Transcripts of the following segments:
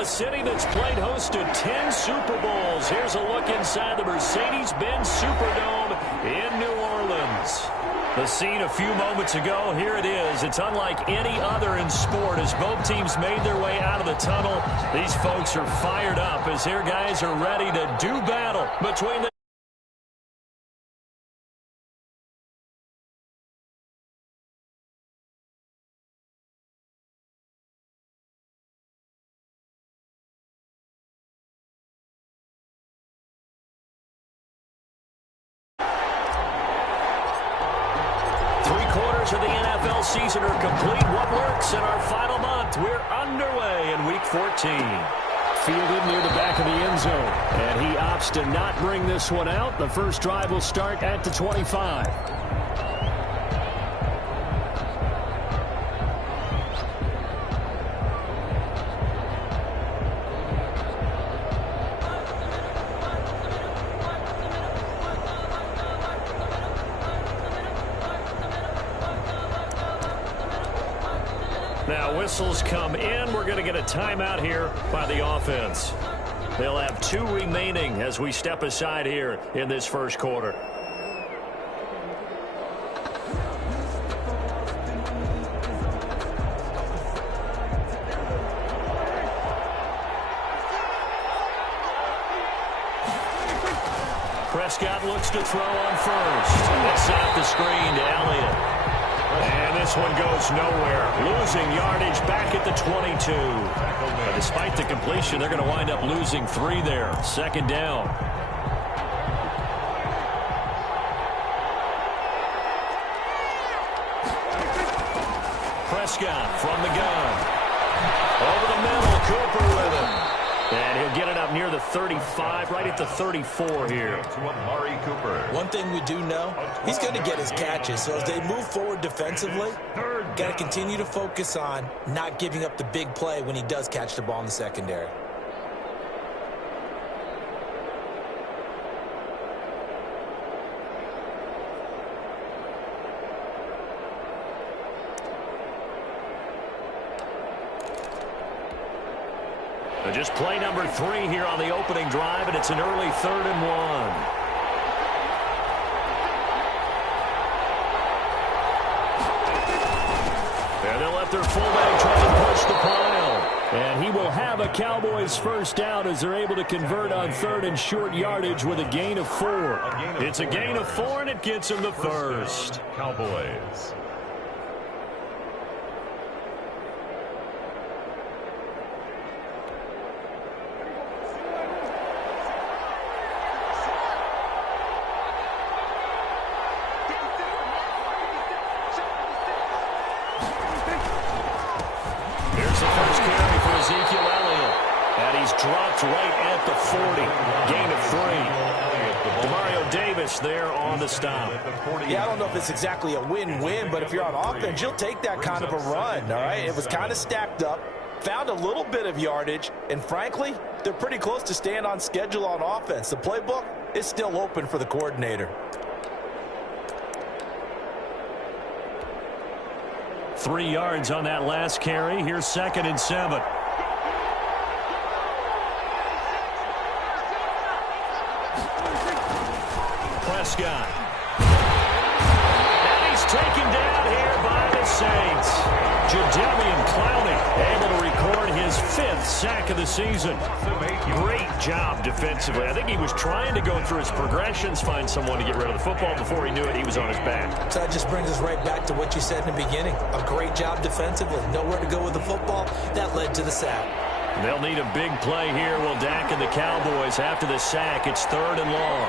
A city that's played host to 10 Super Bowls. Here's a look inside the Mercedes-Benz Superdome in New Orleans. The scene a few moments ago, here it is. It's unlike any other in sport as both teams made their way out of the tunnel. These folks are fired up as their guys are ready to do battle between the 3/4 of the NFL season are complete. What works in our final month? We're underway in Week 14. Fielded near the back of the end zone. And he opts to not bring this one out. The first drive will start at the 25. Now whistles come in. We're going to get a timeout here by the offense. They'll have 2 remaining as we step aside here in this first quarter. Prescott looks to throw on first. It's off the screen to Elliott. And this one goes nowhere. Losing yardage back at the 22. But despite the completion, they're going to wind up losing 3 there. Second down. Prescott from the gun. Over the middle, Cooper with him. And he'll get it up near the 35, right at the 34 here. One thing we do know, he's going to get his catches. So as they move forward defensively, got to continue to focus on not giving up the big play when he does catch the ball in the secondary. Just play number 3 here on the opening drive, and it's an early 3rd and 1. And they'll let their fullback try to push the pile. And he will have a Cowboys first down as they're able to convert on 3rd and short yardage with a gain of 4. It's a gain of 4, and it gets him the first. Cowboys. Dropped right at the 40. Gain of 3. Demario Davis there on the stop. Yeah, I don't know if it's exactly a win-win, but if you're on offense, you'll take that kind of a run, all right? It was kind of stacked up, found a little bit of yardage, and frankly, they're pretty close to staying on schedule on offense. The playbook is still open for the coordinator. 3 yards on that last carry. Here's 2nd and 7. Prescott. And he's taken down here by the Saints. Jadeveon Clowney able to record his 5th sack of the season. Great job defensively. I think he was trying to go through his progressions, find someone to get rid of the football. Before he knew it, he was on his back. So that just brings us right back to what you said in the beginning. A great job defensively. Nowhere to go with the football. That led to the sack. They'll need a big play here. Will Dak and the Cowboys after the sack. It's 3rd and long.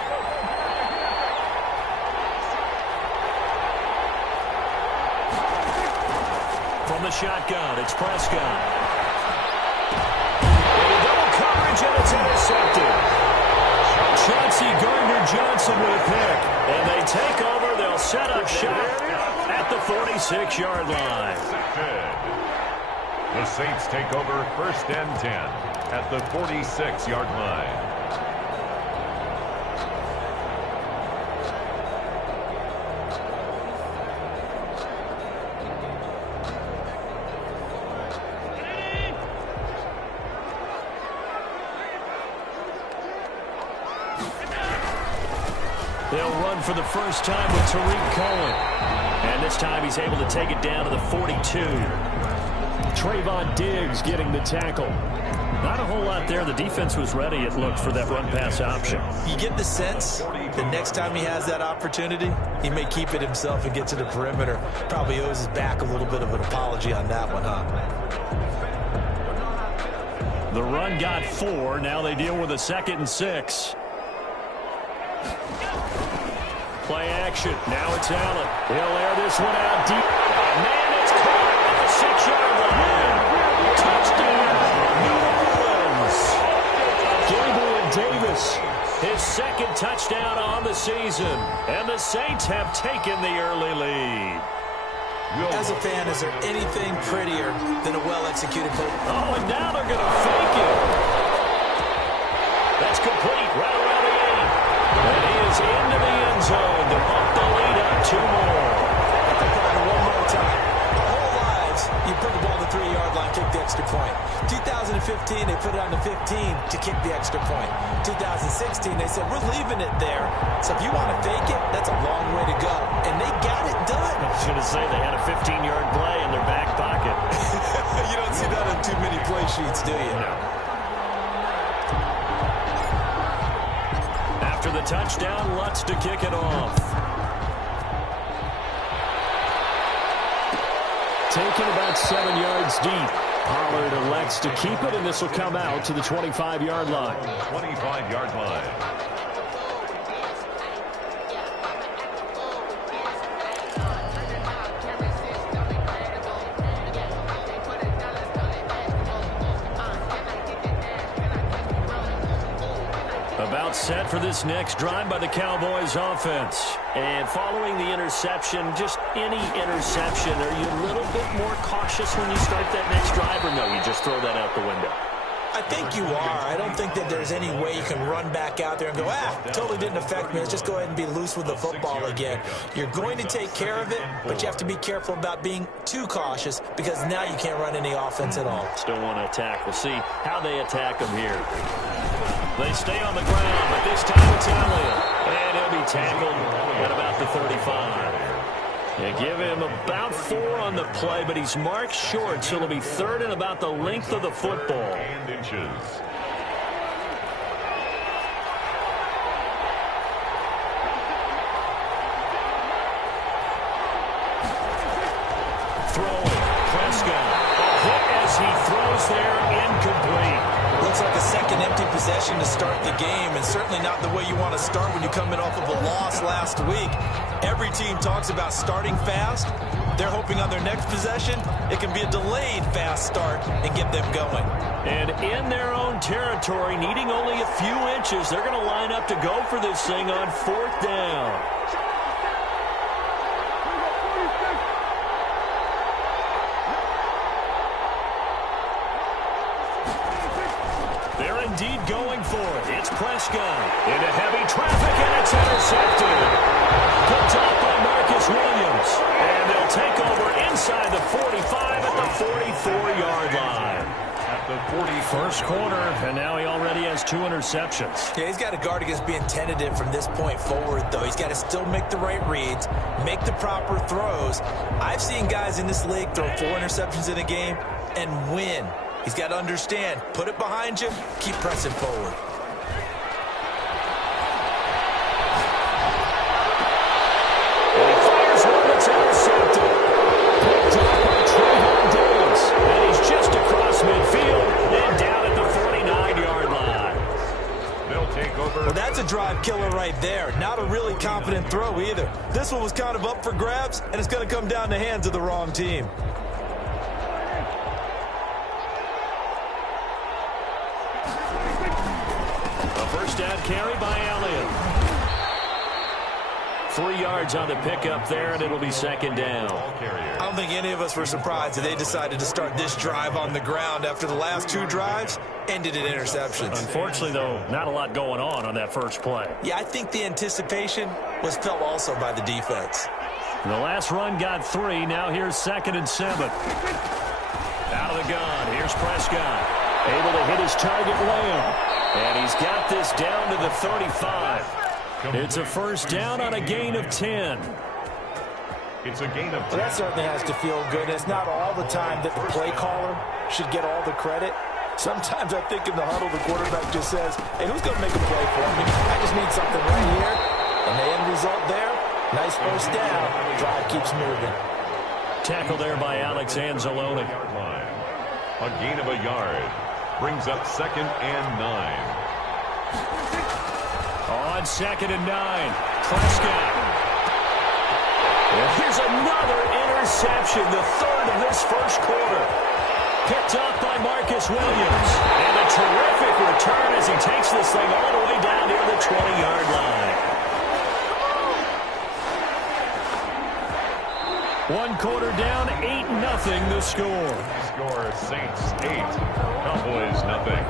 From the shotgun, it's Prescott. And double coverage, and it's intercepted. Chauncey Gardner-Johnson with a pick. And they take over. They'll set up shop at the 46-yard line. The Saints take over 1st and 10 at the 46-yard line. He'll run for the first time with Tariq Cohen. And this time he's able to take it down to the 42. Trayvon Diggs getting the tackle. Not a whole lot there. The defense was ready, it looked, for that run-pass option. You get the sense that next time he has that opportunity, he may keep it himself and get to the perimeter. Probably owes his back a little bit of an apology on that one, huh? The run got 4. Now they deal with a 2nd and 6. Play action. Now it's Allen. He'll air this one out deep. And man, it's caught at the 6-yard line. Touchdown, New Orleans. Gabriel Davis, his 2nd touchdown on the season. And the Saints have taken the early lead. As a fan, is there anything prettier than a well-executed play? Oh, and now they're going to fake it. That's complete right around the 8. And he is into the end zone to bump the lead up 2 more. One more time. Our whole lives, you put the ball on the 3-yard line, kick the extra point. 2015, they put it on the 15 to kick the extra point. 2016, they said, we're leaving it there. So if you want to fake it, that's a long way to go. And they got it done. I was going to say they had a 15-yard play in their back pocket. You don't see that on too many play sheets, do you? No. After the touchdown, Lutz to kick it off. Taken about 7 yards deep. Pollard elects to keep it, and this will come out to the 25-yard line. 25-yard line. About set for this next drive by the Cowboys offense. And following the interception, just any interception, are you a little bit more cautious when you start that next drive, or no, you just throw that out the window? I think you are. I don't think that there's any way you can run back out there and go, totally didn't affect me. Let's just go ahead and be loose with the football again. You're going to take care of it, but you have to be careful about being too cautious because now you can't run any offense at all. Still want to attack. We'll see how they attack them here. They stay on the ground, but this time it's Elliott. And he'll be tackled at about the 35. They give him about 4 on the play, but he's marked short, so it'll be 3rd and about the length of the football. And inches. Throwing, Prescott. Hit as he throws there, incomplete. Looks like a second empty possession to start the game, and certainly not the way you want to start when you come in off of a loss last week. Every team talks about starting fast. They're hoping on their next possession, it can be a delayed fast start and get them going. And in their own territory, needing only a few inches, they're going to line up to go for this thing on 4th down. They're indeed going for it. It's Prescott into heavy traffic, and it's intercepted. Picked off by Marcus Williams. And they'll take over inside the 45 at the 44-yard line. At the 41st quarter, and now he already has 2 interceptions. Yeah, he's got to guard against being tentative from this point forward, though. He's got to still make the right reads, make the proper throws. I've seen guys in this league throw 4 interceptions in a game and win. He's got to understand, put it behind you, keep pressing forward. And he fires one that's intercepted. Picked up by Trayvon Diggs. And he's just across midfield and down at the 49-yard line. They'll take over. Well, that's a drive killer right there. Not a really confident throw either. This one was kind of up for grabs, and it's going to come down the hands of the wrong team. First down carry by Elliott. 3 yards on the pickup there, and it'll be 2nd down. I don't think any of us were surprised that they decided to start this drive on the ground after the last 2 drives ended in interceptions. Unfortunately, though, not a lot going on that first play. Yeah, I think the anticipation was felt also by the defense. The last run got 3. Now here's 2nd and 7. Out of the gun. Here's Prescott. Able to hit his target Lamb. And he's got this down to the 35. It's a first down on a gain of 10. It's a gain of 10. Well, that certainly has to feel good. It's not all the time that the play caller should get all the credit. Sometimes I think in the huddle, the quarterback just says, hey, who's going to make a play for me? I just need something right here. And the end result there, nice first down. Drive keeps moving. Tackle there by Alex Anzalone. A gain of a yard. Brings up 2nd and 9. On 2nd and 9, Prescott. Here's another interception, the third of this first quarter. Picked off by Marcus Williams. And a terrific return as he takes this thing all the way down near the 20-yard line. One quarter down, 8-0 the score. Score Saints 8, Cowboys nothing.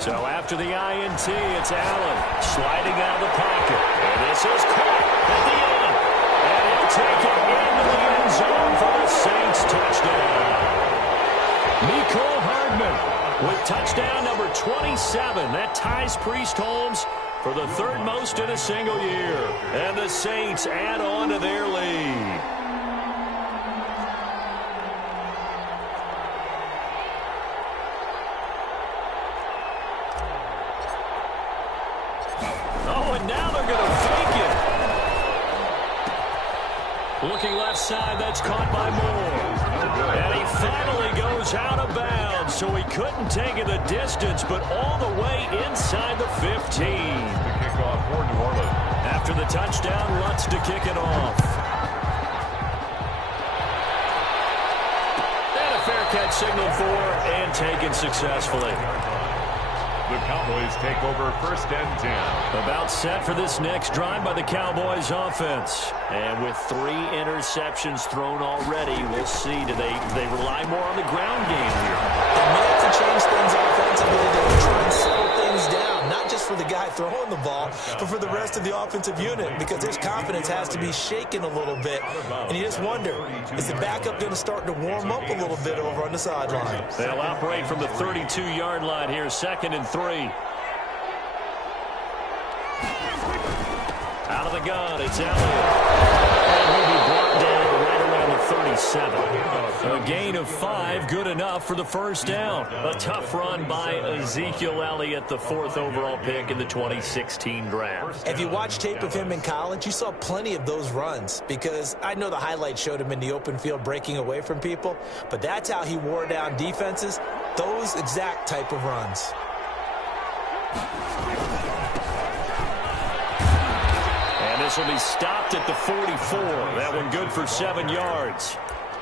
So after the INT, it's Allen sliding out of the pocket. And this is caught at the end. And he'll take it into the end zone for the Saints touchdown. Mecole Hardman with touchdown number 27. That ties Priest Holmes for the third most in a single year. And the Saints add on to their lead. Now they're going to fake it. Looking left side, that's caught by Moore. And he finally goes out of bounds, so he couldn't take it the distance, but all the way inside the 15. The kickoff for New Orleans. After the touchdown, Lutz to kick it off. And a fair catch signaled for and taken successfully. The Cowboys take over 1st and 10. About set for this next drive by the Cowboys offense. And with 3 interceptions thrown already, we'll see. Do they rely more on the ground game here? They may have to change things offensively to try and settle things down. Not just for the guy throwing the ball, but for the rest of the offensive unit, because their confidence has to be shaken a little bit. And you just wonder, is the backup going to start to warm up a little bit over on the sideline? They'll operate from the 32-yard line here, 2nd and 3. Out of the gun, it's Elliott. And he'll be brought down right around the 37. A gain of 5, good enough for the first down. A tough run by Ezekiel Elliott, the 4th overall pick in the 2016 draft. If you watch tape of him in college, you saw plenty of those runs, because I know the highlights showed him in the open field breaking away from people, but that's how he wore down defenses, those exact type of runs. And this will be stopped at the 44. That one good for 7 yards.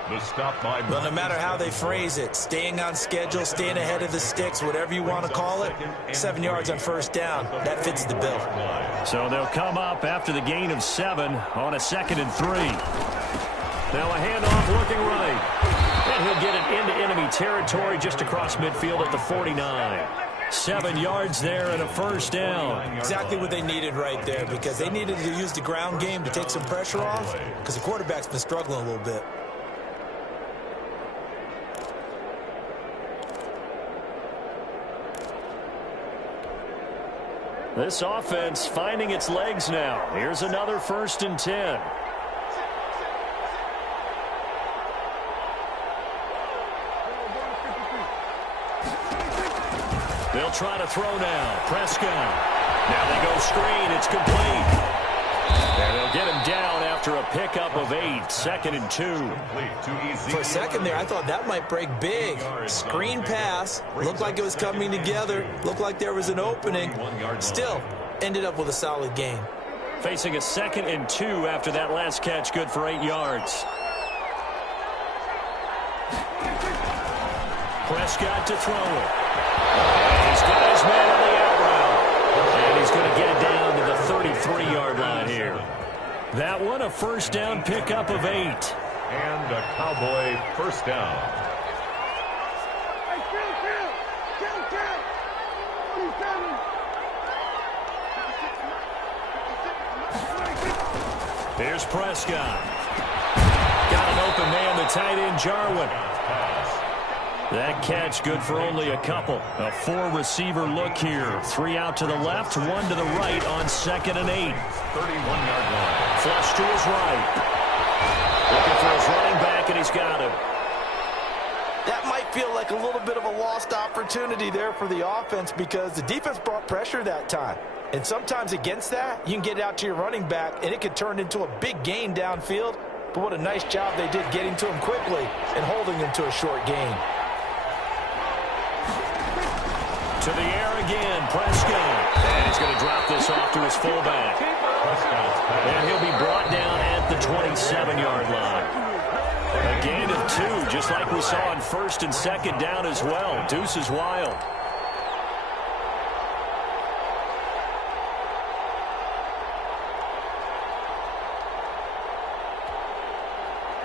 The stop by. Well, no matter how they phrase it, staying on schedule, staying ahead of the sticks, whatever you want to call it, 7 yards on first down, that fits the bill. So they'll come up after the gain of 7 on a 2nd and 3. Now a handoff looking right. And he'll get it into enemy territory just across midfield at the 49. 7 yards there and a first down. Exactly what they needed right there, because they needed to use the ground game to take some pressure off, because the quarterback's been struggling a little bit. This offense finding its legs now. Here's another 1st and 10. They'll try to throw now. Prescott. Now they go screen. It's complete. And they'll get him down after a pickup of 8. 2nd and 2. For a second there, I thought that might break big. Screen pass. Looked like it was coming together. Looked like there was an opening. Still, ended up with a solid gain. Facing a 2nd and 2 after that last catch, good for 8 yards. Prescott to throw it. He's got his man on the out route. And he's going to get it down to the 33-yard line here. That one a first down pickup of 8. And a Cowboy first down. Here's Prescott. Got an open man, the tight end, Jarwin. That catch good for only a couple. A 4-receiver look here. 3 out to the left, 1 to the right on 2nd and 8. 31-yard line. Flush to his right. Looking for his running back, and he's got him. That might feel like a little bit of a lost opportunity there for the offense because the defense brought pressure that time. And sometimes against that, you can get it out to your running back, and it could turn into a big gain downfield. But what a nice job they did getting to him quickly and holding him to a short gain. To the air again, Prescott. And he's going to drop this off to his fullback. And he'll be brought down at the 27-yard line. A gain of 2, just like we saw on 1st and 2nd down as well. Deuce is wild.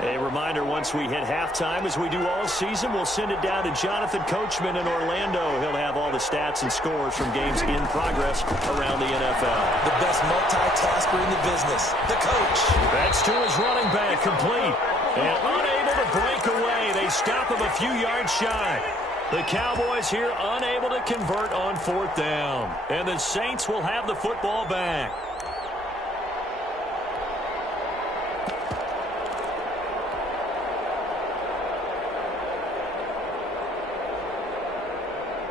A reminder, once we hit halftime, as we do all season, we'll send it down to Jonathan Coachman in Orlando. He'll have all the stats and scores from games in progress around the NFL. The best multitasker in the business, the coach. That's to his running back, complete. And unable to break away. They stop him a few yards shy. The Cowboys here unable to convert on 4th down. And the Saints will have the football back.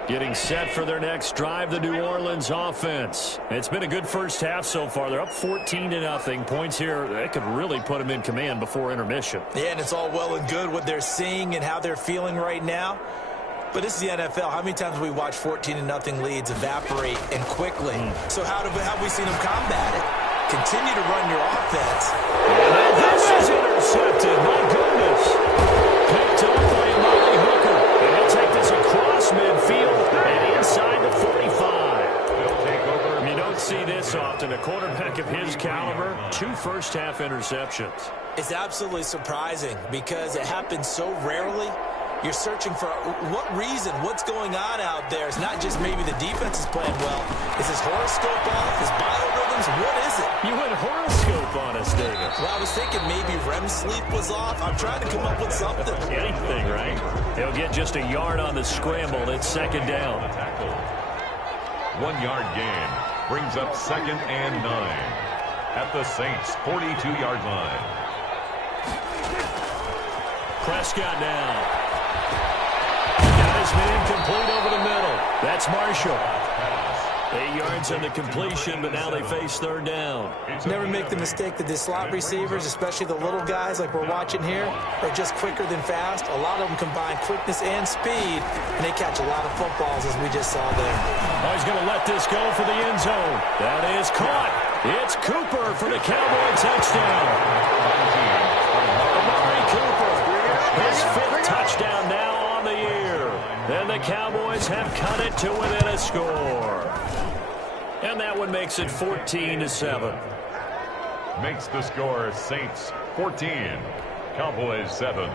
Getting set for their next drive, the New Orleans offense. It's been a good first half so far. They're up 14-0. Points here, that could really put them in command before intermission. Yeah, and it's all well and good what they're seeing and how they're feeling right now. But this is the NFL. How many times have we watched 14-0 leads evaporate and quickly? So how have we seen them combat it? Continue to run your offense. And this is intercepted. My goodness. Picked up by Amari Hooker. And he'll take this across midfield and inside the 45. You don't see this often. A quarterback of his caliber, 2 first-half interceptions. It's absolutely surprising because it happens so rarely. You're searching for what reason, what's going on out there. It's not just maybe the defense is playing well. Is his horoscope off? His biorhythms? What is it? You went horoscope on us, Davis. Well, I was thinking maybe REM sleep was off. I'm trying to come up with something. Anything, right? He'll get just a yard on the scramble. It's 2nd down. 1-yard gain brings up 2nd and 9 at the Saints' 42-yard line. Prescott now. Got his man complete over the middle. That's Marshall. 8 yards on the completion, but now they face 3rd down. Never make the mistake that the slot receivers, especially the little guys like we're watching here, are just quicker than fast. A lot of them combine quickness and speed, and they catch a lot of footballs, as we just saw there. Oh, he's going to let this go for the end zone. That is caught. It's Cooper for the Cowboy touchdown. Amari Cooper, his 5th touchdown now on the year. And the Cowboys have cut it to within a score. And that one makes it 14-7. Makes the score Saints 14, Cowboys 7.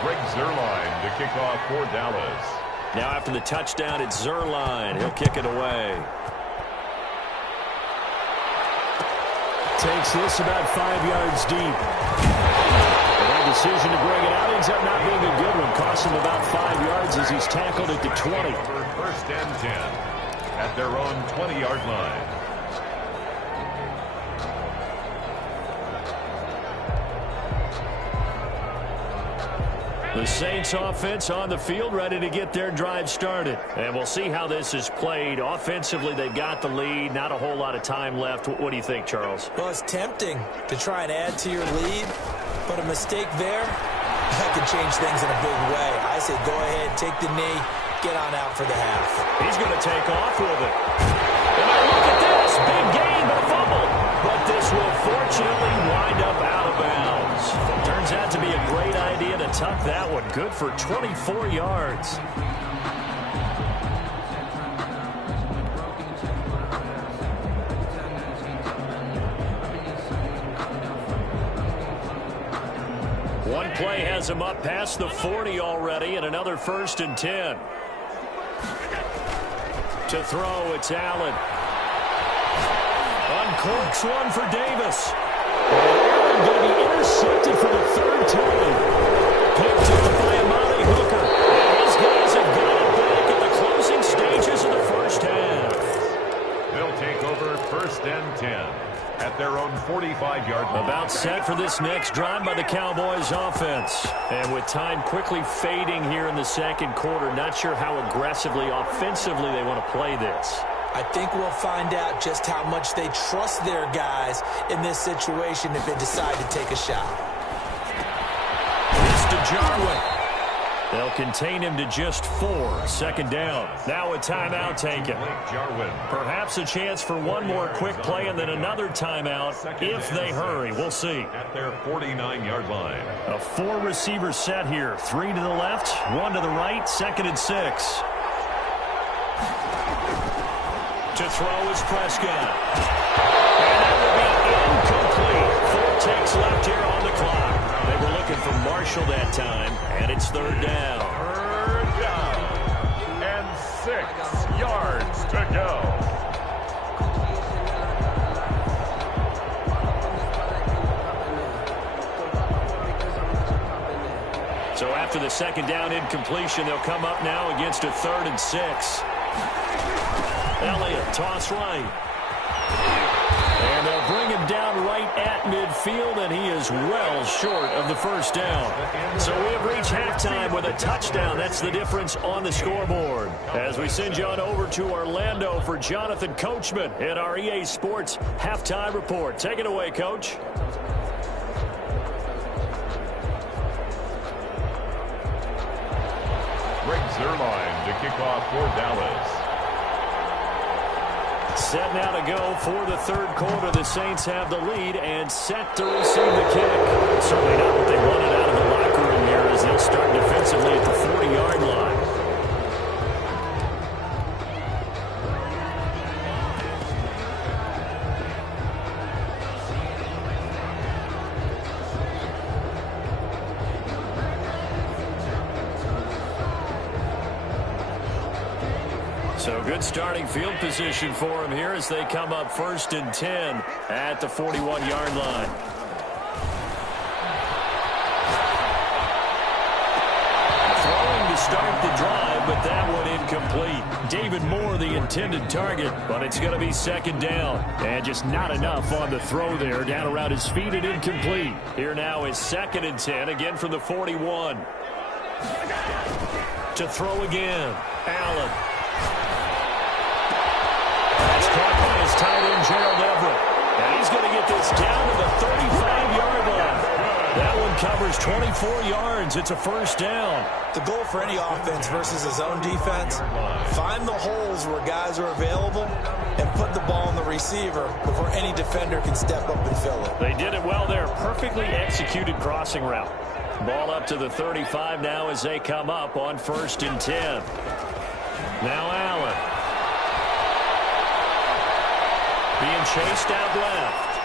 Greg Zuerlein to kick off for Dallas. Now after the touchdown, it's Zuerlein. He'll kick it away. Takes this about 5 yards deep. And that decision to bring it out ends up not being a good one. Cost him about 5 yards as he's tackled at the 20. For 1st and 10 at their own 20-yard line. The Saints offense on the field, ready to get their drive started. And we'll see how this is played. Offensively, they've got the lead. Not a whole lot of time left. What do you think, Charles? Well, it's tempting to try and add to your lead, but a mistake there, that could change things in a big way. I say go ahead, take the knee, get on out for the half. He's going to take off with it. And now look at this. Big gain, but a This will fortunately wind up out of bounds. Turns out to be a great idea to tuck that one. Good for 24 yards. One play has him up past the 40 already, and another 1st and 10. To throw, it's Allen. Uncorks one for Davis. And Allen going to be intercepted for the 3rd time. Picked up by Amani Hooker. And these guys have got it back at the closing stages of the 1st half. They'll take over 1st and 10 at their own 45-yard line. About set for this next drive by the Cowboys offense. And with time quickly fading here in the 2nd quarter, not sure how aggressively, offensively they want to play this. I think we'll find out just how much they trust their guys in this situation if they decide to take a shot. It's to Jarwin. They'll contain him to just 4. 2nd down. Now a timeout taken. Jarwin. Perhaps a chance for one more quick play and then another timeout if they hurry. We'll see. At their 49-yard line. A 4-receiver set here. 3 to the left, 1 to the right, 2nd and 6. To throw is Prescott. And that will be incomplete. 4 takes left here on the clock. They were looking for Marshall that time, and it's 3rd down. 3rd down. And 6 yards to go. So after the 2nd down incompletion, they'll come up now against a 3rd and 6. Elliott, toss right. And they'll bring him down right at midfield, and he is well short of the 1st down. So we have reached halftime with a touchdown. That's the difference on the scoreboard. As we send you on over to Orlando for Jonathan Coachman in our EA Sports Halftime Report. Take it away, Coach. Greg Zuerlein to kick off for Dallas. Set now to go for the 3rd quarter. The Saints have the lead and set to receive the kick. Certainly not what they wanted out of the locker room here as they'll start defensively at the 40-yard line. So good starting field position for him here as they come up 1st and 10 at the 41-yard line. Throwing to start the drive, but that one incomplete. David Moore, the intended target, but it's going to be 2nd down. And just not enough on the throw there. Down around his feet and incomplete. Here now is 2nd and 10, again from the 41. To throw again, Allen. Caught by his tight end, Gerald Everett. And he's going to get this down to the 35-yard line. That one covers 24 yards. It's a 1st down. The goal for any offense versus his own defense, find the holes where guys are available and put the ball on the receiver before any defender can step up and fill it. They did it well there. Perfectly executed crossing route. Ball up to the 35 now as they come up on 1st and 10. Now Allen. Being chased out left.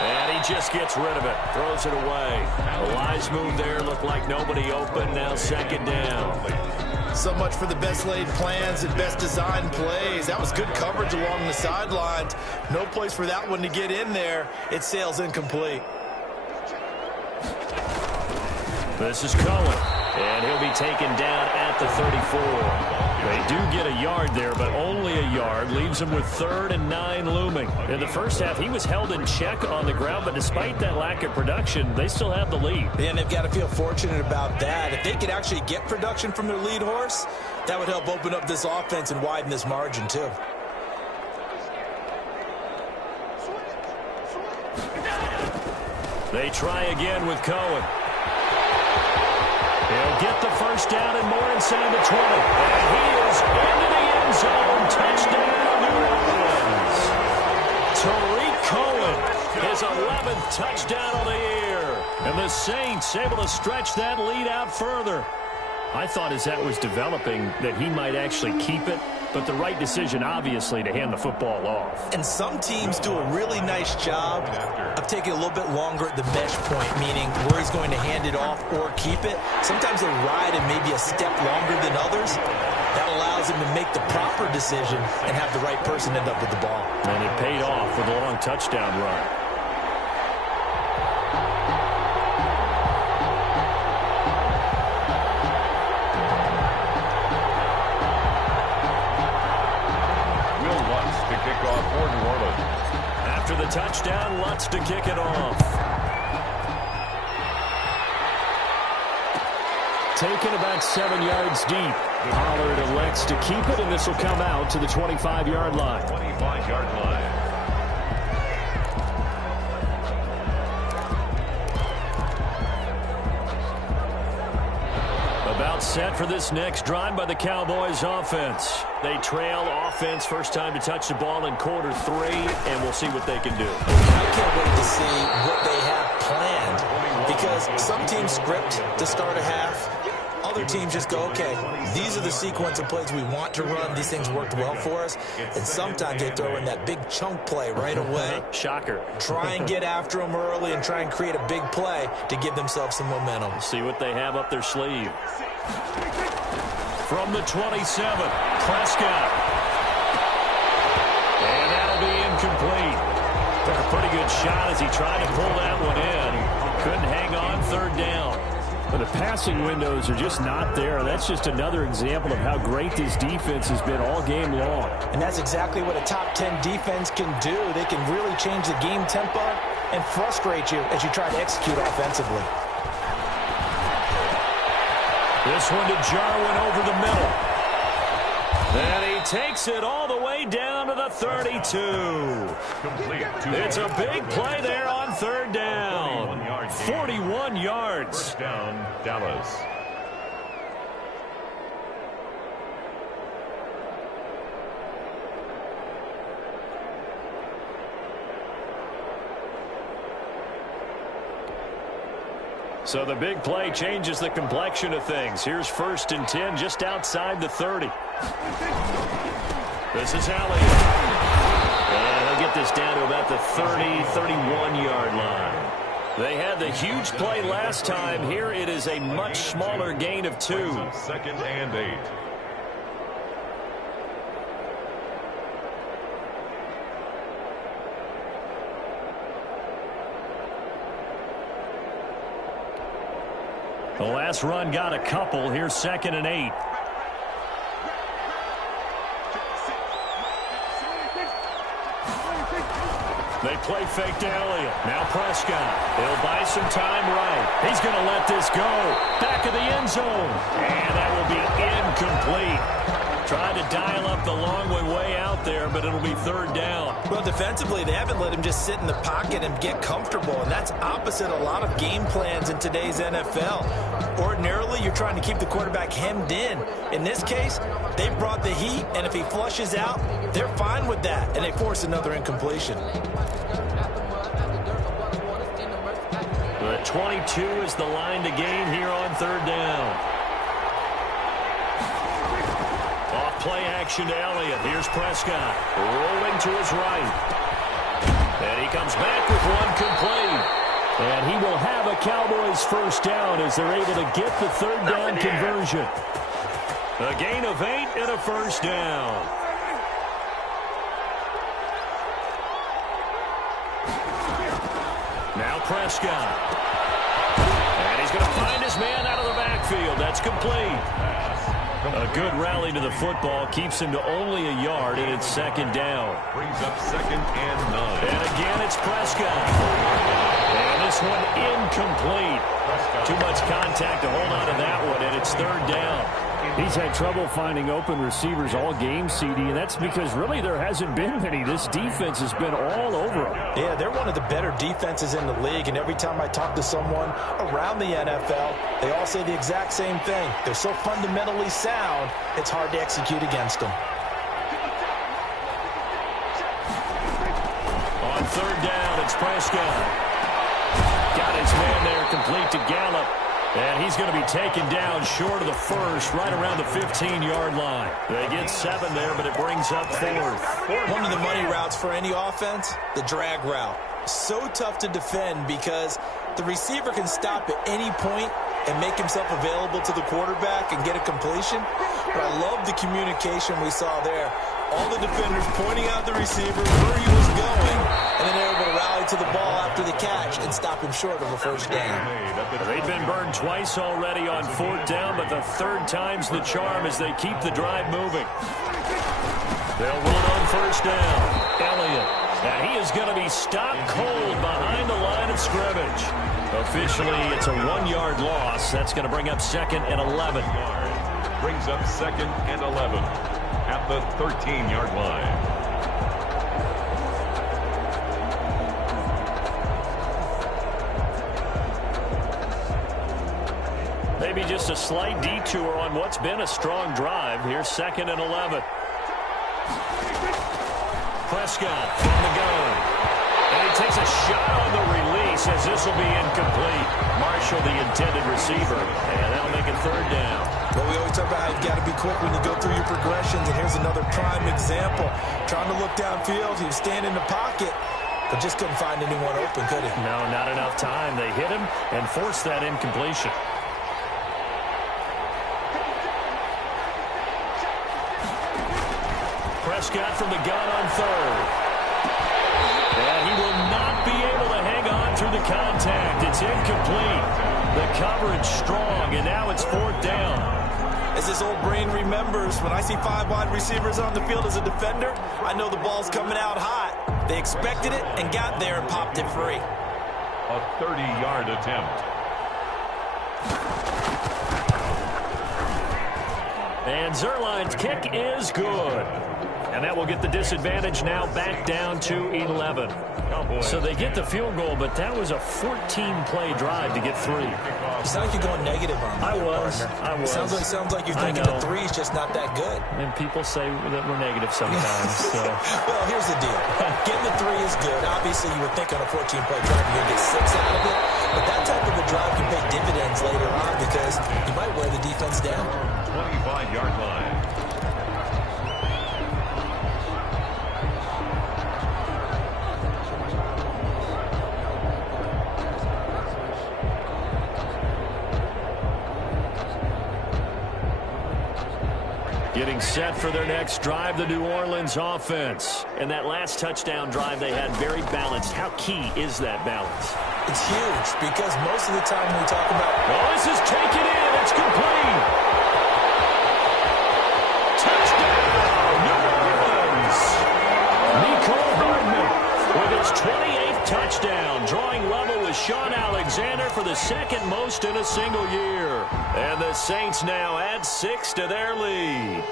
And he just gets rid of it. Throws it away. A wise move there. Looked like nobody open. Now 2nd down. So much for the best laid plans and best designed plays. That was good coverage along the sidelines. No place for that one to get in there. It sails incomplete. This is Cohen. And he'll be taken down at the 34. They do get a yard there, but only a yard. Leaves him with 3rd and 9 looming. In the 1st half, he was held in check on the ground, but despite that lack of production, they still have the lead. And they've got to feel fortunate about that. If they could actually get production from their lead horse, that would help open up this offense and widen this margin, too. They try again with Cohen. He'll get the 1st down and more inside the 20. And he is into the end zone. Touchdown, New Orleans. Tariq Cohen, his 11th touchdown of the year. And the Saints able to stretch that lead out further. I thought as that was developing that he might actually keep it, but the right decision, obviously, to hand the football off. And some teams do a really nice job of taking a little bit longer at the mesh point, meaning where he's going to hand it off or keep it. Sometimes they ride it maybe a step longer than others. That allows him to make the proper decision and have the right person end up with the ball. And it paid off with a long touchdown run. After the touchdown, Lutz to kick it off. Taken about 7 yards deep. Pollard elects to keep it, and this will come out to the 25-yard line. 25-yard line. About set for this next drive by the Cowboys offense. They trail offense, first time to touch the ball in quarter 3, and we'll see what they can do. I can't wait to see what they have planned, because some teams script to start a half. Other teams just go, okay, these are the sequence of plays we want to run. These things worked well for us. And sometimes they throw in that big chunk play right away. Shocker. Try and get after them early and try and create a big play to give themselves some momentum. See what they have up their sleeve. From the 27, Prescott. And that'll be incomplete. Took a pretty good shot as he tried to pull that one in. Couldn't hang on, third down. But the passing windows are just not there. That's just another example of how great this defense has been all game long. And that's exactly what a top 10 defense can do. They can really change the game tempo and frustrate you as you try to execute offensively. This one to Jarwin over the middle. And he takes it all the way down to the 32. It's a big play there on third down. 41 yards. First down, Dallas. So the big play changes the complexion of things. Here's 1st and 10 just outside the 30. This is Elliott. And he'll get this down to about the 31-yard line. They had the huge play last time. Here it is a much smaller gain of 2. 2nd and 8. The last run got a couple. Here's 2nd and 8. They play fake to Elliott. Now Prescott. He'll buy some time right. He's going to let this go. Back of the end zone. And that will be incomplete. Trying to dial up the long way out there, but it'll be 3rd down. Well, defensively, they haven't let him just sit in the pocket and get comfortable, and that's opposite a lot of game plans in today's NFL. Ordinarily, you're trying to keep the quarterback hemmed in. In this case, they brought the heat, and if he flushes out, they're fine with that, and they force another incompletion. The 22 is the line to gain here on 3rd down. Play action to Elliott. Here's Prescott rolling to his right. And he comes back with one complete. And he will have a Cowboys first down as they're able to get the 3rd down conversion. A gain of 8 and a first down. Now Prescott. And he's going to find his man out of the backfield. That's complete. A good rally to the football keeps him to only a yard, and it's 2nd down. Brings up 2nd and 9. And again, it's Prescott. And this one incomplete. Too much contact to hold on to that one, and it's 3rd down. He's had trouble finding open receivers all game, CD, and that's because really there hasn't been many. This defense has been all over him. Yeah, they're one of the better defenses in the league, and every time I talk to someone around the NFL, they all say the exact same thing. They're so fundamentally sound, it's hard to execute against them. On 3rd down, it's Prescott. got his man there complete to Gallup. And he's going to be taken down short of the first, right around the 15-yard line. They get 7 there, but it brings up 4th. One of the money routes for any offense, the drag route. So tough to defend because the receiver can stop at any point and make himself available to the quarterback and get a completion. But I love the communication we saw there. All the defenders pointing out the receiver where he was going, and then they're able to rally to the ball after the catch and stop him short of a first down. They've been burned twice already on 4th down, but the 3rd time's the charm as they keep the drive moving. They'll run on 1st down. Elliott. And he is going to be stopped cold behind the line of scrimmage. Officially, it's a 1-yard loss. That's going to bring up 2nd and 11. Brings up 2nd and 11 at the 13-yard line. Maybe just a slight detour on what's been a strong drive. Here's 2nd and 11. Prescott from the gun. And he takes a shot on the release as this will be incomplete. Marshall, the intended receiver. And that'll make it 3rd down. Well, we always talk about how you've got to be quick when you go through your progressions, and here's another prime example. Trying to look downfield, he was standing in the pocket, but just couldn't find anyone open, could he? No, not enough time. They hit him and forced that incompletion. Prescott from the gun on 3rd. And he will not be able to hang on through the contact. It's incomplete. The coverage strong, and now it's 4th down. As this old brain remembers, when I see 5 wide receivers on the field as a defender, I know the ball's coming out hot. They expected it and got there and popped it free. A 30-yard attempt. And Zerline's kick is good. And that will get the disadvantage now back down to 11. So they get the field goal, but that was a 14-play drive to get 3. You sound like you're going negative on me. I was. Sounds like you're thinking the 3 is just not that good. And people say that we're negative sometimes. So. Well, here's the deal. Getting the 3 is good. Obviously, you would think on a 14-play drive you're going to get 6 out of it. But that type of a drive can pay dividends later on because you might wear the defense down. 25-yard line. Getting set for their next drive, the New Orleans offense. And that last touchdown drive they had very balanced. How key is that balance? It's huge because most of the time when we talk about... Oh, this is taken in. It's complete. Touchdown, New Orleans. Nicole Hardman with his 28th touchdown, drawing level with Sean Alexander for the 2nd most in a single year. And the Saints now add 6 to their lead.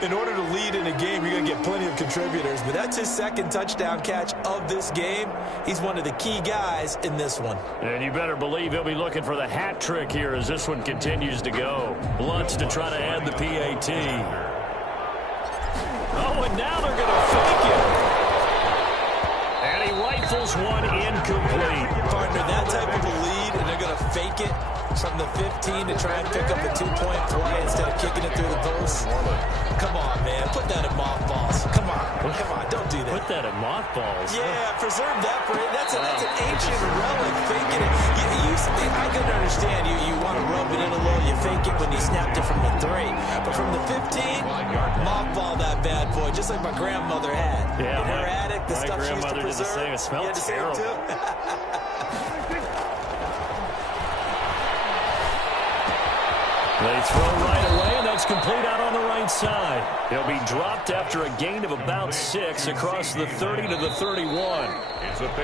In order to lead in a game, you're going to get plenty of contributors, but that's his 2nd touchdown catch of this game. He's one of the key guys in this one. And you better believe he'll be looking for the hat trick here as this one continues to go. Lutz to try to add the PAT. Oh, and now they're going to fake it. And he rifles one incomplete. Partner, that type of a lead, and they're going to fake it from the 15 to try and pick up a 2-point play instead of kicking it through the post. Come on, man. Put that in mothballs. Come on. Don't do that. Put that in mothballs. Yeah, preserve that for it. That's an ancient relic. Faking it. I can understand you want to rub it in a little. You fake it when you snapped it from the 3. But from the 15, mothball that bad boy, just like my grandmother had. Yeah, in her attic, the stuff she used to preserve. Did the same. It smelled terrible. They throw right away, and that's complete out on the right side. He'll be dropped after a gain of about 6 across the 30 to the 31.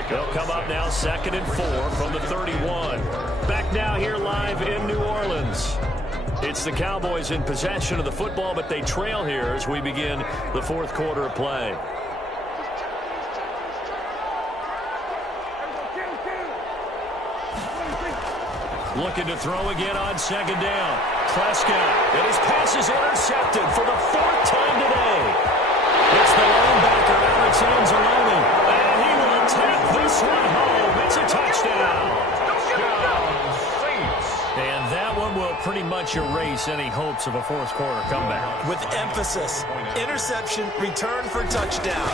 They'll come up now 2nd and 4 from the 31. Back now here live in New Orleans. It's the Cowboys in possession of the football, but they trail here as we begin the 4th quarter of play. Looking to throw again on 2nd down. Prescott, and his pass is intercepted for the 4th time today. It's the linebacker, Alex Anzalone, and he will take this one home. It's a touchdown. Touchdown, Saints. And that one will pretty much erase any hopes of a fourth quarter comeback. With emphasis, interception, return for touchdown.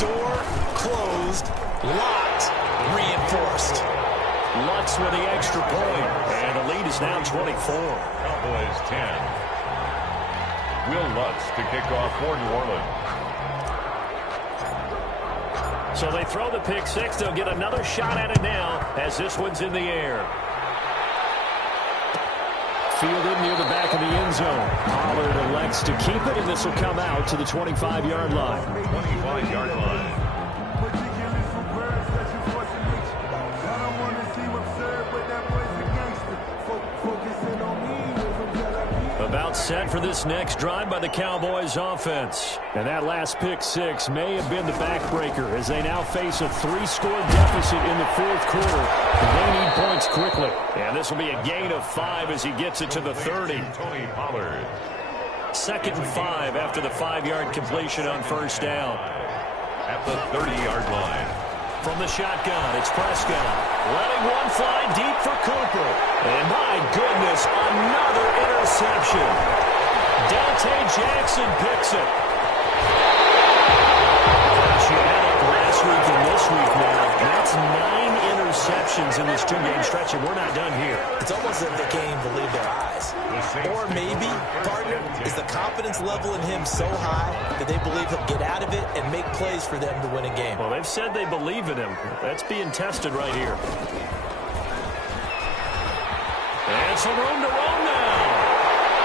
Door closed, locked, reinforced. Lutz with the extra point, and the lead is now 24. Cowboys 10. Will Lutz to kick off for New Orleans. So they throw the pick six. They'll get another shot at it now as this one's in the air. Fielded near the back of the end zone. Pollard elects to keep it, and this will come out to the 25-yard line. 25-yard line. About set for this next drive by the Cowboys offense. And that last pick six may have been the backbreaker as they now face a 3-score deficit in the fourth quarter. They need points quickly. And this will be a gain of 5 as he gets it to the 30. Tony Pollard. 2nd and 5 after the 5-yard completion on first down. At the 30-yard line. From the shotgun, it's Prescott. Letting one fly deep for Cooper. And my goodness, another interception. Dante Jackson picks it. She had it last week and this week now. That's 9 interceptions in this 2-game stretch, and we're not done here. It's almost as if they can't even believe their eyes. Or maybe, partner, is the confidence level in him so high that they believe he'll get out of it and make plays for them to win a game. Well, they've said they believe in him. That's being tested right here. And some room to roam now.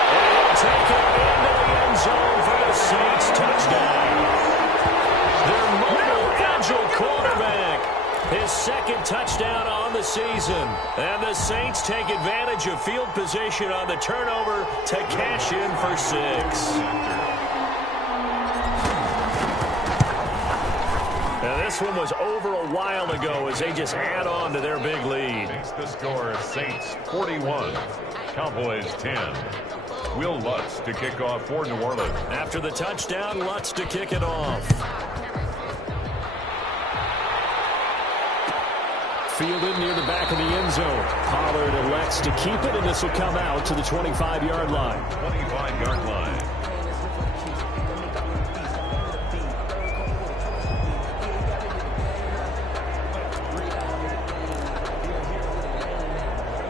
And he'll take it into the end zone for the Saints touchdown. Their mobile, agile quarterback. His 2nd touchdown on the season. And the Saints take advantage of field position on the turnover to cash in for 6. Now this one was over a while ago as they just add on to their big lead. Makes the score Saints 41. Cowboys 10. Will Lutz to kick off for New Orleans. After the touchdown, Lutz to kick it off. Fielded near the back of the end zone. Pollard elects to keep it, and this will come out to the 25-yard line. 25-yard line.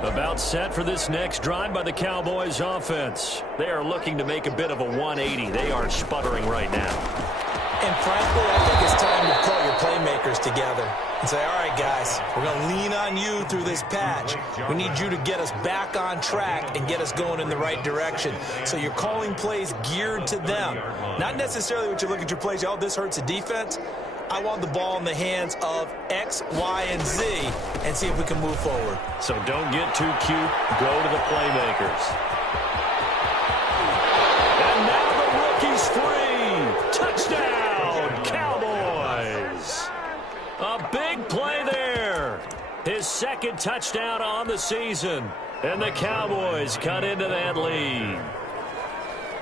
About set for this next drive by the Cowboys offense. They are looking to make a bit of a 180. They are sputtering right now. And frankly, I think it's time to pull your playmakers together and say, all right, guys, we're going to lean on you through this patch. We need you to get us back on track and get us going in the right direction. So you're calling plays geared to them. Not necessarily what you look at your plays, oh, this hurts the defense. I want the ball in the hands of X, Y, and Z and see if we can move forward. So don't get too cute. Go to the playmakers. And now the rookie's free. Touchdown, Cowboys. A big play there. His 2nd touchdown on the season. And the Cowboys cut into that lead.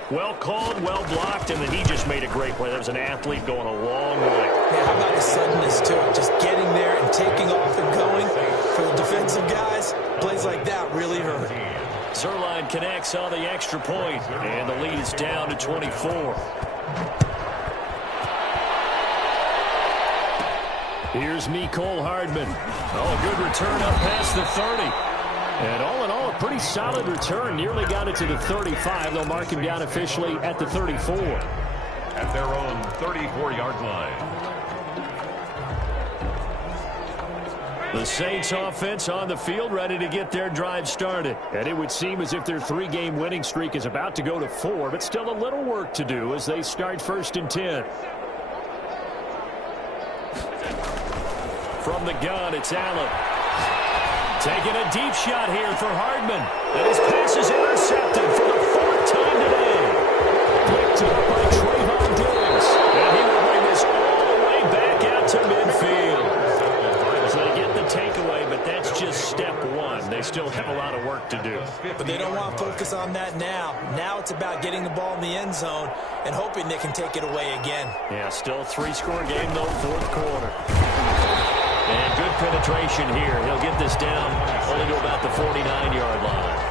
Well called, well blocked, and then he just made a great play. There was an athlete going a long way. Yeah, how about the suddenness to it? Just getting there and taking off and going. For the defensive guys, plays like that really hurt. Zerline connects on the extra point, and the lead is down to 24. Here's Mecole Hardman. Oh, good return up past the 30. And all in all, a pretty solid return. Nearly got it to the 35. They'll mark him down officially at the 34. At their own 34-yard line. The Saints offense on the field ready to get their drive started. And it would seem as if their 3-game winning streak is about to go to 4, but still a little work to do as they start 1st and 10. From the gun, it's Allen. Taking a deep shot here for Hardman. And his pass is intercepted for the 4th time today. Picked up by Trayvon Diggs. And he will bring this all the way back out to midfield. So they get the takeaway, but that's just step 1. They still have a lot of work to do. But they don't want to focus on that now. Now it's about getting the ball in the end zone and hoping they can take it away again. Yeah, still a 3-score game, though, 4th quarter. And good penetration here. He'll get this down only to about the 49-yard line.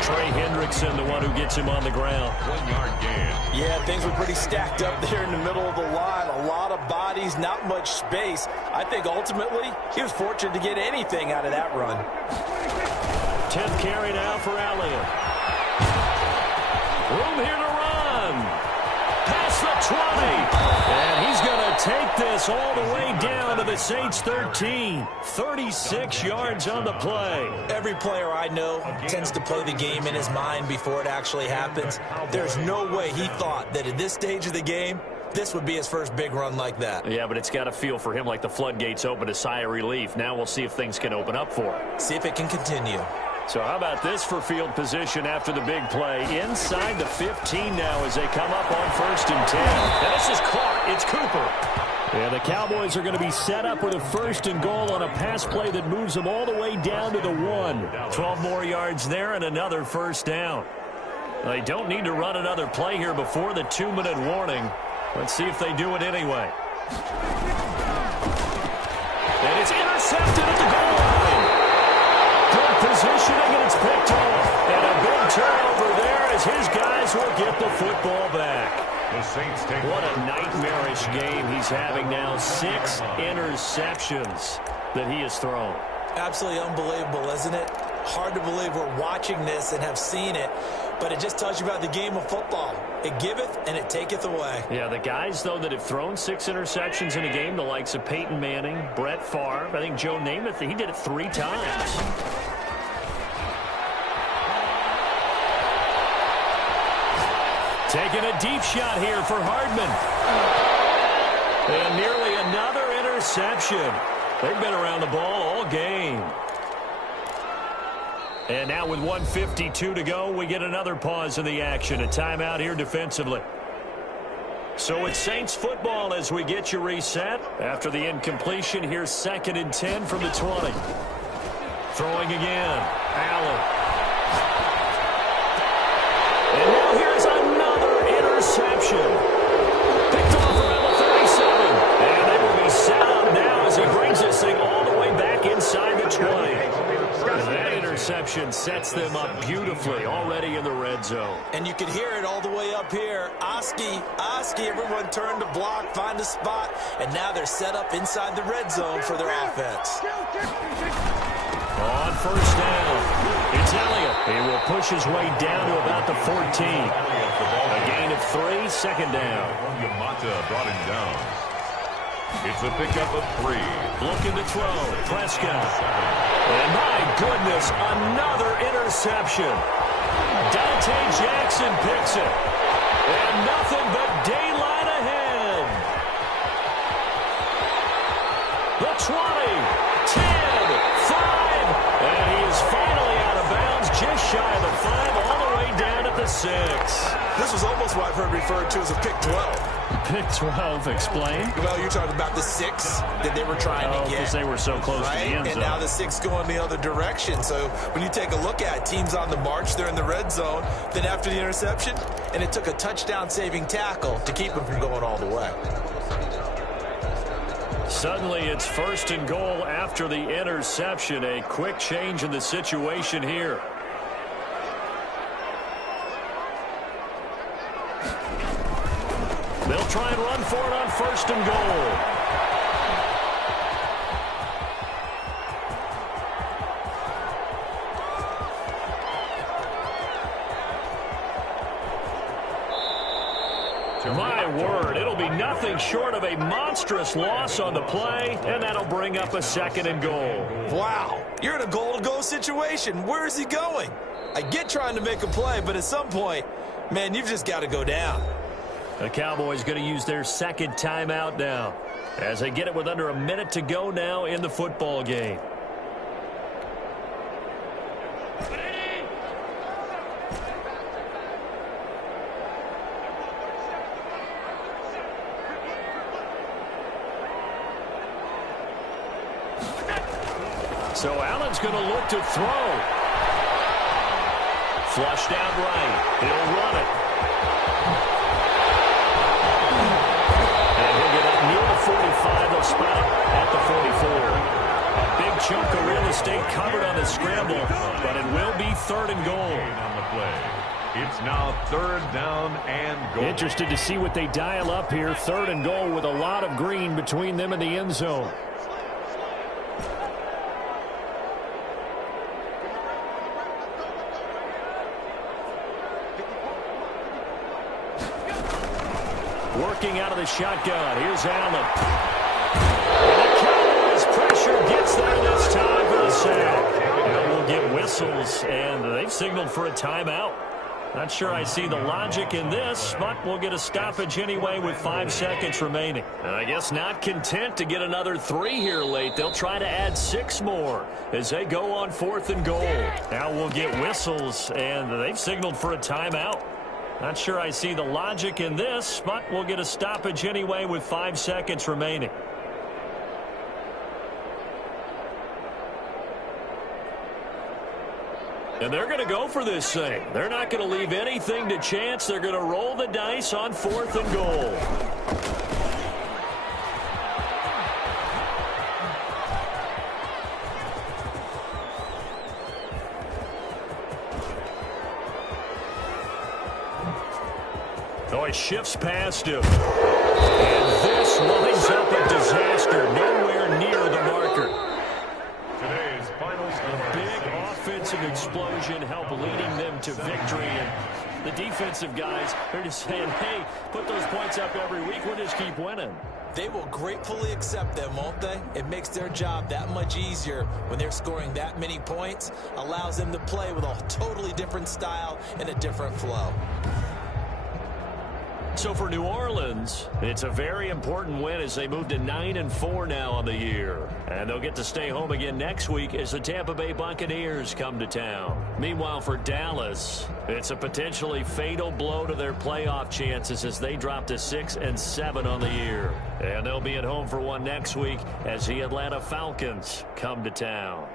Trey Hendrickson, the one who gets him on the ground. 1 yard gain. Yeah, things were pretty stacked up there in the middle of the line. A lot of bodies, not much space. I think ultimately he was fortunate to get anything out of that run. 10th carry now for Elliott. Room here to run. Past the 20. And he's going to take this all the way down to the Saints 13. 36 yards on the play. Every player I know tends to play the game in his mind before it actually happens. There's no way he thought that at this stage of the game, this would be his first big run like that. Yeah, but it's got to feel for him like the floodgates open, a sigh of relief. Now we'll see if things can open up for him. See if it can continue. So how about this for field position after the big play? Inside the 15 now as they come up on 1st and 10. And this is caught. It's Cooper. And the Cowboys are going to be set up with a 1st and goal on a pass play that moves them all the way down to the 1. 12 more yards there and another 1st down. They don't need to run another play here before the 2-minute warning. Let's see if they do it anyway. And it's intercepted at the goal line. Good positioning, and it's picked off. And a big turnover there as his guys will get the football back. The Saints take What a nightmarish game he's having now. 6 interceptions that he has thrown. Absolutely unbelievable, isn't it? Hard to believe we're watching this and have seen it, but it just tells you about the game of football. It giveth and it taketh away. Yeah, the guys, though, that have thrown 6 interceptions in a game, the likes of Peyton Manning, Brett Favre, I think Joe Namath, he did it 3 times. Taking a deep shot here for Hardman. And nearly another interception. They've been around the ball all game. And now with 1:52 to go, we get another pause in the action. A timeout here defensively. So it's Saints football as we get you reset. After the incompletion, here's 2nd and 10 from the 20. Throwing again. Allen. And now here's another interception. Picked off around the 37. And they will be set up now as he brings this thing all the way back inside the 20. That interception sets them up beautifully already in the red zone. And you can hear it all the way up here. Oski, everyone turned to block, find a spot, and now they're set up inside the red zone for their offense. On 1st down, it's Elliott. He will push his way down to about the 14. A gain of 3, 2nd down. Yamata brought him down. It's a pickup of 3. Looking to throw. Prescott. And my goodness, another interception. Dante Jackson picks it. And nothing but daylight ahead. The 20, 10, 5. And he is finally out of bounds, just shy of the 5, all the way down at the 6. This was almost what I've heard referred to as a pick 12. Pick 12, explain. Well, you're talking about the 6 that they were trying to get. Because they were so close to the end zone. And now the 6 going the other direction. So when you take a look at it, teams on the march, they're in the red zone. Then after the interception, and it took a touchdown-saving tackle to keep them from going all the way. Suddenly it's 1st and goal after the interception. A quick change in the situation here. They'll try and run for it on 1st and goal. My word, it'll be nothing short of a monstrous loss on the play, and that'll bring up a 2nd and goal. Wow, you're in a goal-to-go situation. Where is he going? I get trying to make a play, but at some point, man, you've just got to go down. The Cowboys going to use their 2nd timeout now as they get it with under a minute to go now in the football game. So Allen's going to look to throw. Flushed out right. He'll run it. And he'll get up near the 45. They'll spot it at the 44. third down and goal. Interested to see what they dial up here. Third and goal with a lot of green between them and the end zone. Working out of the shotgun. Here's Allen. And the Cowboys pressure gets there this time for the sack. Now we'll get whistles, and they've signaled for a timeout. Not sure I see the logic in this, but we'll get a stoppage anyway with 5 seconds remaining. And I guess not content to get another 3 here late. They'll try to add 6 more as they go on 4th and goal. Now we'll get whistles, and they've signaled for a timeout. Not sure I see the logic in this, but we'll get a stoppage anyway with 5 seconds remaining. And they're going to go for this thing. They're not going to leave anything to chance. They're going to roll the dice on 4th and goal. Oh, he shifts past him. And this lines up a disaster. Nowhere near the marker. Today's final score. Big offensive explosion help leading them to victory. And the defensive guys, they're just saying, hey, put those points up every week. We'll just keep winning. They will gratefully accept them, won't they? It makes their job that much easier when they're scoring that many points. Allows them to play with a totally different style and a different flow. So for New Orleans, it's a very important win as they move to 9-4 now on the year. And they'll get to stay home again next week as the Tampa Bay Buccaneers come to town. Meanwhile, for Dallas, it's a potentially fatal blow to their playoff chances as they drop to 6-7 on the year. And they'll be at home for one next week as the Atlanta Falcons come to town.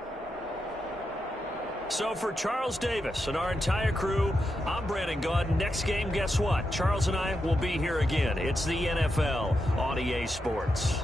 So for Charles Davis and our entire crew, I'm Brandon Gaudin. Next game, guess what? Charles and I will be here again. It's the NFL on EA Sports.